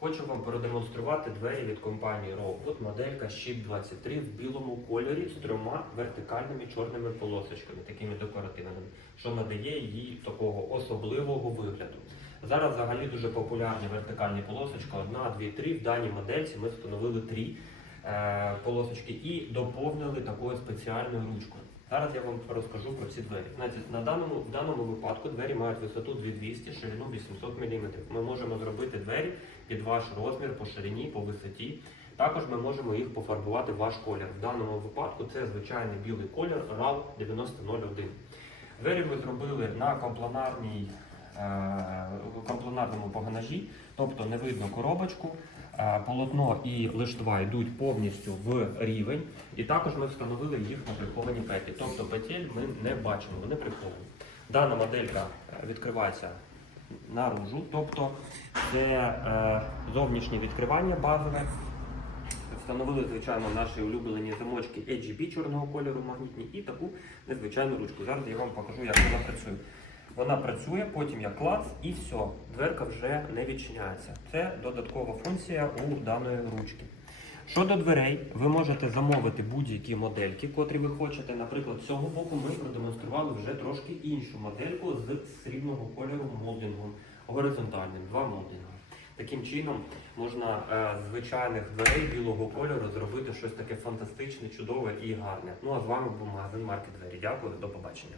Хочу вам продемонструвати двері від компанії Robot, моделька Ship 23 в білому кольорі з трьома вертикальними чорними полосочками, такими декоративними, що надає їй такого особливого вигляду. Зараз взагалі дуже популярні вертикальні полосочки, одна, дві, три. В даній модельці ми встановили три е, полосочки і доповнили такою спеціальною ручкою. Зараз я вам розкажу про ці двері. Значить, на даному, в даному випадку двері мають висоту 2200, ширину 800 мм. Ми можемо зробити двері під ваш розмір по ширині, по висоті. Також ми можемо їх пофарбувати в ваш колір. В даному випадку це звичайний білий колір RAL 9001. Двері ми зробили на компланарній, е, компланарному погонажі, тобто не видно коробочку. Е, Полотно і лиштва йдуть повністю в рівень, і також ми встановили їх на приховані петлі. Тобто петель ми не бачимо, вони приховані. Дана моделька е, відкривається наружу, тобто це зовнішнє відкривання базове. Встановили, звичайно, наші улюблені замочки AGB чорного кольору магнітні і таку незвичайну ручку. Зараз я вам покажу, як вона працює. Вона працює, потім я клац і все, дверка вже не відчиняється. Це додаткова функція у даної ручки. Щодо дверей, ви можете замовити будь-які модельки, котрі ви хочете. Наприклад, цього боку ми продемонстрували вже трошки іншу модельку з срібного кольору молдингом, горизонтальним, два молдинги. Таким чином можна е, з звичайних дверей білого кольору зробити щось таке фантастичне, чудове і гарне. Ну а з вами був магазин марки двері. Дякую, до побачення.